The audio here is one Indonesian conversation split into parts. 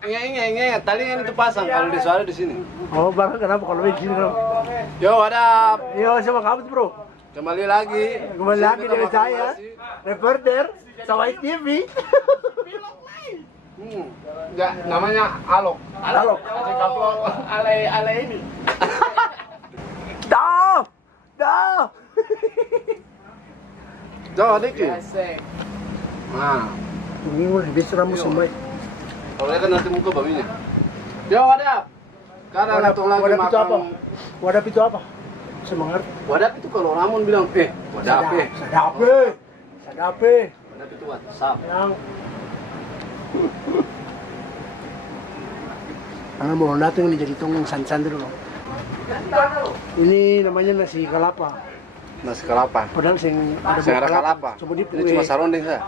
Ingat. Tali kan itu pasang kalau di suara di sini. Oh, Bang, kenapa kalau begini? Yo, ada. Yo, sama kamu tuh, Bro. Kembali lagi. Kembali lagi dengan saya, reporter Sawai TV. Ya, namanya Alok. Alok. Kamu ale ini. Dah. Jauh dikit. Nah, Ini mau habis rambut semua. kalau kan nanti muka babinya. Yo, ada. Karena datang lagi Wadah itu apa? makan. Wadah itu apa? Semangat. Wadap itu kalau Ramon bilang, wadap. Sadape. Wadap itu WhatsApp. Yang karena mau datang nih jadi tong santan dulu. Ini namanya nasi kalapa. Nasi kelapa. Padahal sing Saya ada kalapa. Coba di Ini cuma sarondeng saya.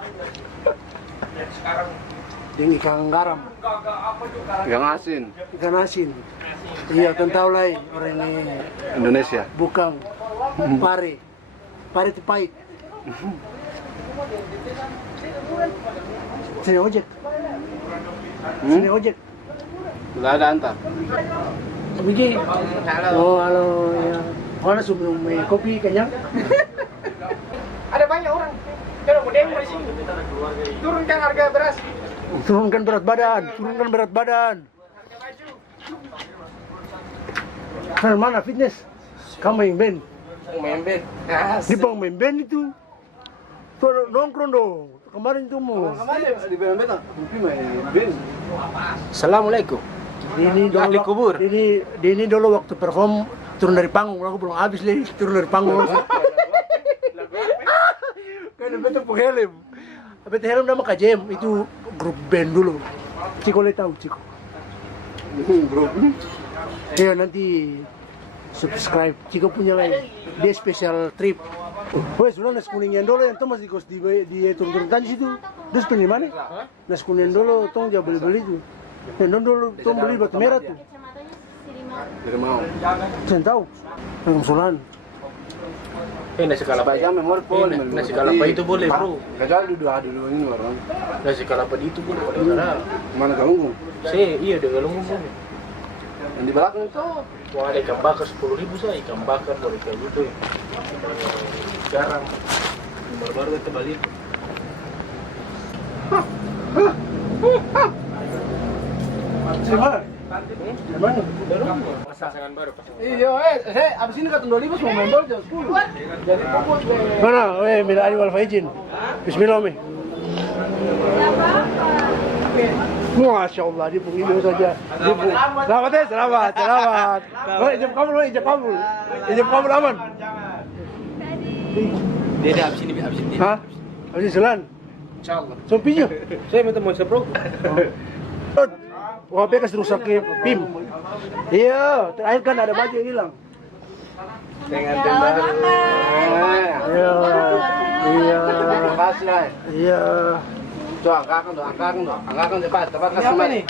yang ikan garam, Yang asin. ikan asin. Iya, kan tahu lah orang ini Indonesia. bukan pare. Pare itu pahit. Sini ojek. Sini ojek. Nggak ada antar. Begini. Oh, halo ya. Mana sebelum kopi kenyang? Ada banyak orang. Kalau mau demo di sini, turunkan harga beras. Turunkan berat badan. Kan mana fitness? Kamu main band? Main band. Di bang main band itu. Tuh nongkrong dong. Kemarin tuh mau. Kemarin di BMB Bupi main bin. Assalamualaikum. Ini dulu Ahli kubur. Ini dulu waktu perform turun dari panggung, aku belum habis lagi turun dari panggung. Kan betul helm. Betul helm nama KJM itu grup band dulu. Ciko le tahu Ciko. Grup. Ya nanti subscribe Ciko punya lagi. Dia special trip. Wes sudah nasi kuning yang dulu yang tuh masih kos di turun tadi situ. Terus pilih mana? Nasi kuning dulu tong dia beli itu. Yang dulu tong beli batu merah tuh. Dari mau. Saya tahu. Yang Sulan. Nasi kalapa. Supaya memori boleh. Nasi kalapa itu boleh, Bro. Kecuali dulu ini orang. Nasi kalapa itu boleh kalau Mana galunggung? iya dengan lumung. Yang di belakang itu. Wah, ada ikan bakar 10.000 saya, ikan bakar boleh kayak gitu. Garam. Baru-baru kita balik. Siapa? Mana? Pasangan baru. Iya, abis ini kata 2.000 mau main bola jam 10. Jadi pokok Mana? Bila Ali wal faizin. Bismillah mi. Masya Allah, di pengilu saja. Selamat ya, selamat. Ijab kabul aman. Dia abis ini. Hah? Habis jalan. Insyaallah. So pinjam. Saya minta mau sepro. Wah, bekas rusak ke PIM. Iya, terakhir kan ada baju yang hilang. dengan tembak. Iya. Terima kasih lah. Iya. Tuh angkakan cepat kasih Apa nih?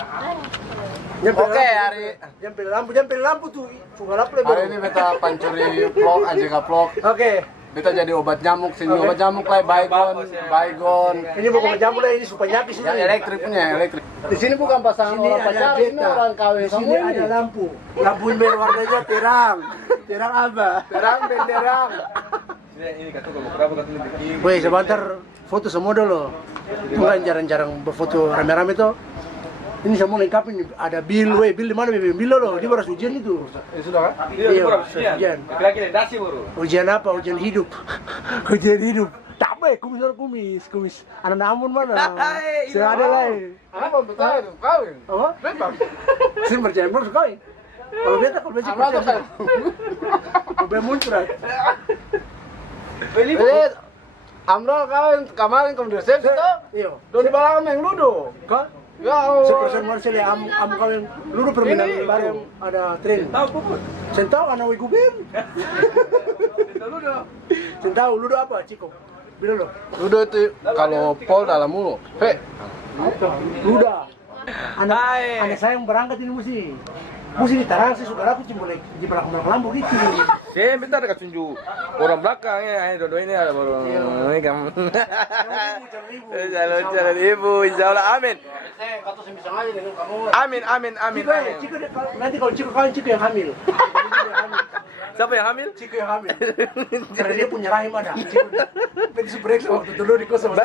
Oke, hari Nyampe lampu tuh. Suka lapar hari ini beta pancuri vlog aja vlog. Oke. Beta jadi obat nyamuk sini, obat nyamuk lah baygon. Ini bukan jambu lah, ini supaya nyakis Yang ini. elektrik punya, elektrik. Di sini bukan pasangan Sini orang ada pacaran, ini beta. orang kawin Di sini semua ada ini. lampu. Lampu ini warnanya terang. Terang apa? Terang benderang. Woi, sebentar foto semua dulu. Bukan jarang-jarang berfoto rame-rame tuh. Ini semua lengkapin, ada Bill, Bill di mana Bill loh, dia baru ujian itu. Sudah kan? Iya, ujian. Lagi dasi baru. Ujian apa? Ujian hidup. Ujian hidup. Tak baik, kumis. Anak namun mana? Saya ada lah. Apa betul itu? Kawin. Apa? Bebas. Saya percaya belum sekali. Kalau beta kalau beta Apa tuh kan? Udah muncrat. Jadi Amrol kawin kemarin kamu di resepsi tuh. Iya. Don di belakang yang ludo. Kak? Ya Allah. Sepersen Marcel ya, am kawin. Lu udah permainan Ini, baru ada tren. Tahu puput. Sentau anak wiku bim. Itu ludo. Sentau lu udah apa, Ciko? Bilang lo. Ludo itu kalau pol dalam mulu. Luda. Anak saya yang berangkat ini mesti. Mesti ditarang sih suka aku cuma di belakang lampu gitu. Saya bentar dekat tunjuk orang belakang ya, dua ini ada baru. Ini kamu. Jalan ibu, insyaallah amin. Saya kata saya bisa ngaji dengan kamu. Amin. Ciko, nanti kalau Ciko kawin Ciko yang hamil. Siapa yang hamil? Ciko yang hamil. Karena dia punya rahim ada. Ciko. Begitu break waktu dulu di kos sama.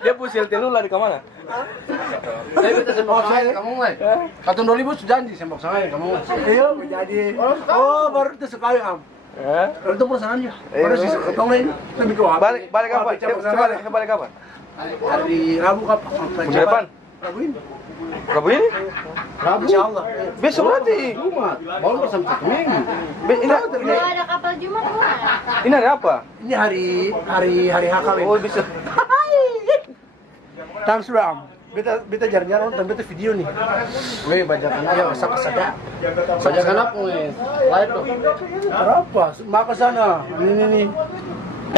Dia pusil telur lari ke mana? Saya minta sembok saya kamu ngai. Kata 2000 janji sembok saya kamu ngai. Iya, jadi. Oh, baru itu sekali am. Itu perasaannya. Baru sih ketemu ini. Lebih ke apa? Balik kapan? Kita balik kapan? Hari Rabu kapan? Minggu depan? Rabu ini. Rabu ini? Rabu insyaallah. Besok berarti. Jumat. Baru sampai satu minggu. Ini ada kapal Jumat mana? ini hari apa? Ini hari HKW. Oh bisa. Tang sudah am. Beta jarang nonton beta video nih. Weh bajakan Ya, apa? sadar. Bajakan apa nih? Live dong. Apa? Makan sana. Ini.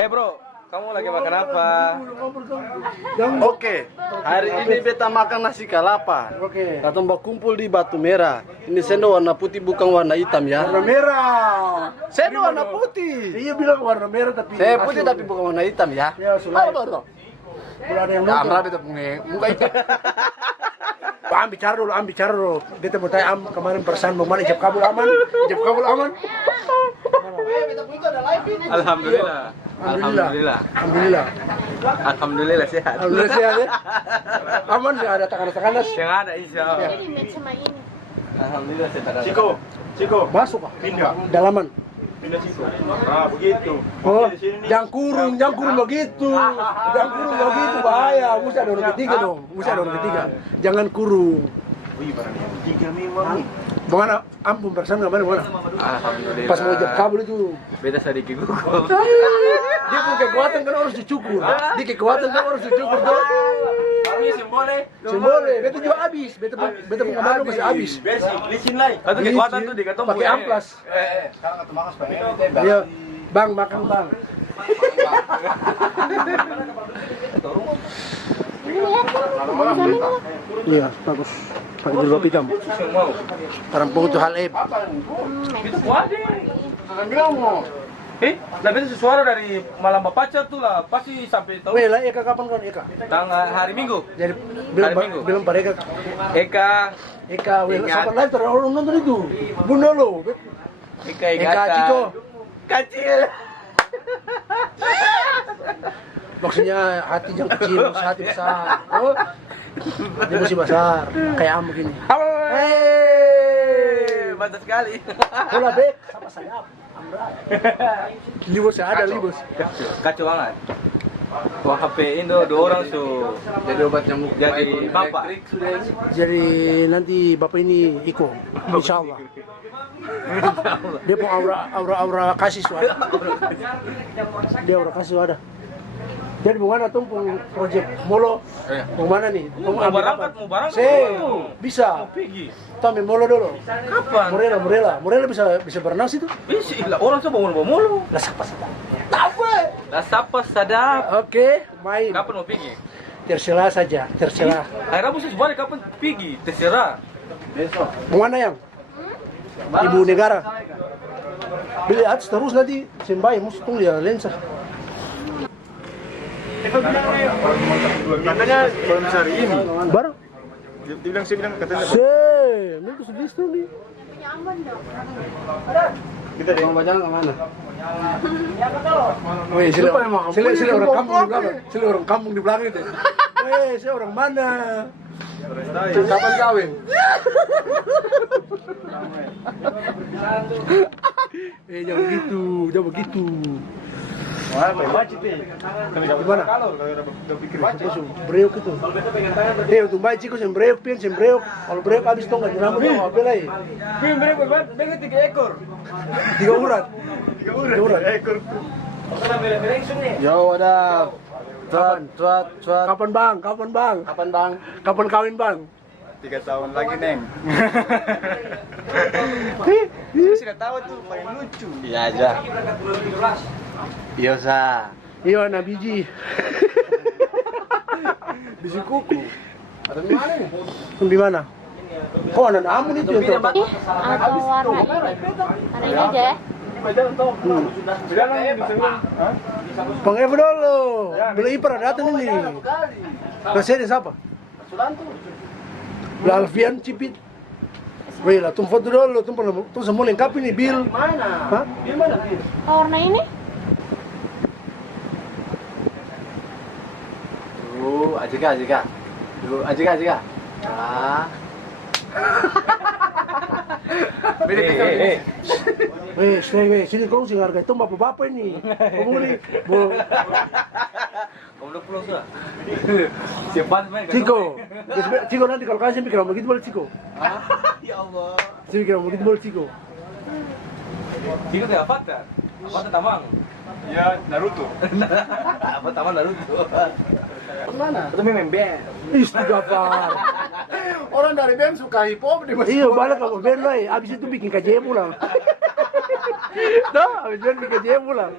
Bro, kamu lagi makan apa? Oke, hari ini beta makan nasi kalapa. Oke. Kata mbak kumpul di Batu Merah. Ini sendok warna putih bukan warna hitam ya. Warna merah. Sendok warna putih. Iya bilang warna merah tapi Saya putih tapi bukan warna hitam ya. Ya, sudah. Halo. Kalau ada yang Kamera nonton. beta punya muka hitam. Am bicara dulu. Beta mau tanya am kemarin perasaan mau mana ijab kabul aman? Alhamdulillah. Alhamdulillah sehat. Alhamdulillah sehat ya. Aman nggak ada tekanan-tekanan? Yang ada insyaallah. Jadi match sama ini. Alhamdulillah sehat. Ciko, Masuk ah. pindah Dalaman. Ciko. Nah, begitu. Oh, jangan kurung begitu. Jangan kurung begitu bahaya. Mesti ada orang ketiga dong. Jangan kurung. Tiga memang nih. Bagaimana? Ampun perasaan nggak mana? Alhamdulillah. Pas mau ijab kabul itu. Beda sedikit gugup. Dia punya kekuatan kan harus dicukur. Dia kekuatan kan harus dicukur tuh. Simbolnya, beta juga habis. Beta pengamal masih habis. Bersih, licin lagi. Kata kekuatan tuh di ketemu. Pakai amplas. Sekarang ketemu makan supaya Iya, bang makan bang. Iya, bagus. Pakai jilbab hitam. Perempuan itu hal eb. Itu waduh. Kan bilang mau. Lah itu suara dari malam pacar tuh lah, pasti sampai tahu. Weh, lah Eka kapan kan Eka? Tanggal hari Minggu. Jadi Hari Minggu. bilang pada Eka. Eka, Weh, Ingat. sampai live terlalu nonton itu. Bunda lo. Eka Eka ingatan. Ciko. Kecil. Maksudnya hati yang kecil, hati besar. Oh, hati mesti besar. Kayak am begini. Hei, mantap sekali. Bola bek sama sayap. Amrai. Libus ada libus. Kacau banget. Wah HP Indo 2 orang so Jadi obat nyamuk. jadi bapak. Jadi nanti bapak ini Iko, insya Allah. Dia pun aura kasih suara. Dia aura kasih ada. Jadi bagaimana tuh proyek Molo? Mau mana nih? Mau berangkat. Bisa. Pergi. Kita ambil Molo dulu. Kapan? Morela bisa berenang situ? Bisa lah orang coba mau mulu. Lah siapa? Lah siapa sadap? Oke, main. Kapan mau pergi? Terserah saja, terserah. Akhirnya mesti balik kapan pergi? Terserah. Besok. Mana yang? Ibu negara. Beli atas terus nanti sembai mesti tunggu ya lensa. Katanya belum cari ini. Baru? Saya bilang katanya. Mereka sudah visto nih. Punya Ambon dong. Kita deh. Mau bajalan kemana? Weh, sila orang Bom kampung di belakang. Sila orang kampung di belakang itu. Weh, saya orang mana? Kapan kawin? Jangan begitu. Wah, wajib deh. Gimana? Kalau udah pikir Itu breuk itu. Untuk baik Ciko breuk. Kalau breuk habis tuh nggak nyerambut mau apa lagi? Bengkel 3 ekor. 3 urat. 3 urat. Ekor. Yo, wadah. Cuat. Kapan bang? Kapan bang? Kapan kawin bang? 3 tahun lagi, Neng. Iya. Sudah tahu tuh, paling lucu. Iya aja. Iya sa. Iya, anak biji. Bisi kuku. Ada di mana nih? Di mana? Kok ada namun itu yang terbaik? Ih, atau warna ini. Warna ini aja ya. Bang Evo dulu, beli ipar datang ini. Mercedes apa? La Alfian Cipit. Weh lah, tuh foto dulu, tuh semua lengkap ini, Bill. Hah? Oh, warna ini? Ajika. Ajika. Ah. Weh, sini kau sih harga itu bapak-bapak ini. Kamu ini, Ciko nanti kalau kasih pikiran begitu boleh Ciko. Ya Allah. Pikiran begitu boleh Ciko. Ciko tidak apa kan? Apa tamang? Ya Naruto. Apa tamang Naruto? Mana? Itu memang band. Istighfar. Orang dari BEM suka hip hop di Iya, balik kamu Ben lah. Abis itu bikin KJ pulang. Dah, abis Ben bikin KJ pulang.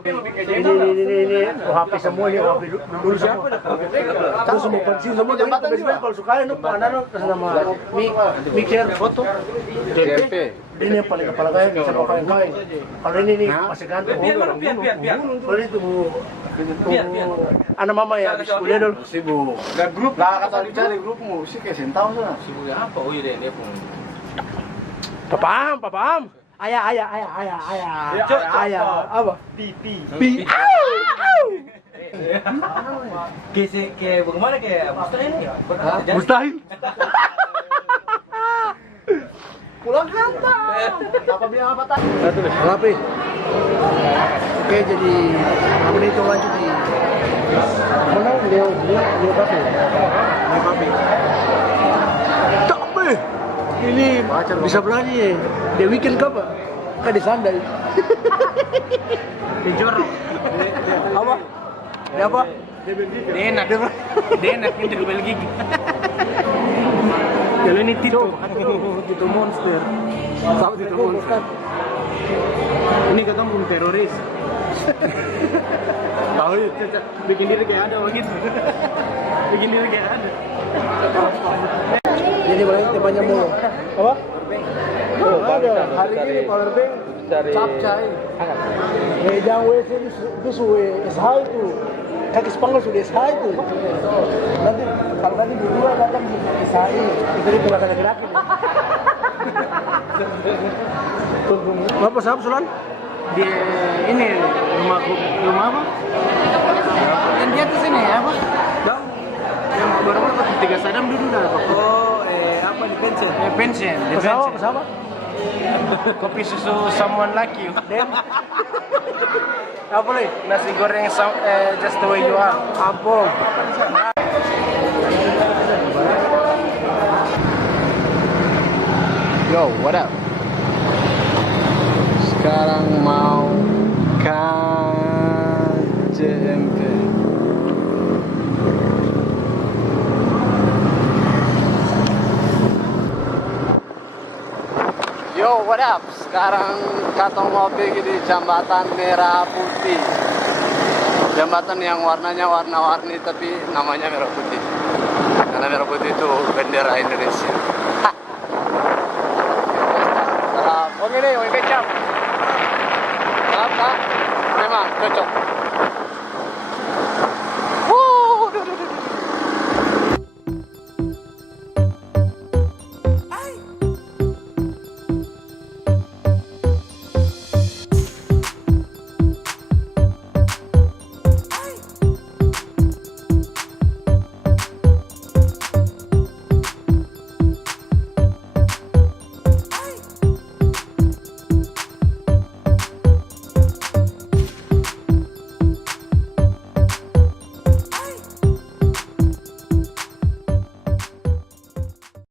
Ini, HP semua ini, HP dulu siapa? Terus semua pensiun semua, tapi kalau suka itu pandang sama mixer foto. DP. Ini yang paling kepala kain sama kain. Kalau ini masih gantung. Biar. Kalau itu anak mama ya, habis kuliah dulu. Sibuk. Dan grup lah kata dicari grupmu, sih kayak sentau sana. Sibuk apa? Oh iya dia pun. Paham. Ayah. Apa? Pi. Kayak bagaimana kayak mustahil ya? Mustahil. Pulang hantam. Apa bilang apa tadi? Rapi. Oke, jadi kami itu lanjut di mana? Leo Cafe. Tapi ini bisa berani ya. The Weekend apa? Kan di sandal. Di jorok. Apa? Dia apa? Dia enak ini dari Belgia. Kalau ini Tito Monster. Tahu Tito Monster. Ini kata pun teroris. Tahu itu bikin diri kayak ada begitu. Bikin diri kayak ada. Jadi banyak temannya mulu. Apa? Oh, ada. Hari ini powerbank capcay. Jangan WC itu SH itu. Kaki Spanyol sudah SH itu. Nanti kalau tadi berdua datang di SH ini, itu di belakang laki-laki. Apa sahab Sulan? Di ini rumah apa? Yang dia tuh sini apa? Tahu? Yang baru tiga sadam dulu dah. Oh, apa di pension? Pension. Di Pesawat, pension. pesawat. Kopi susu someone like you. Dem. Apa boleh? Nasi goreng just the way you are. Ampun. Yo, what up? Sekarang mau KJMP. Yo, what up? Sekarang katong ngopi di Jembatan Merah Putih. Jembatan yang warnanya warna-warni tapi namanya merah putih. Karena merah putih itu bendera Indonesia. Oke deh, kecap. Apa? Memang cocok.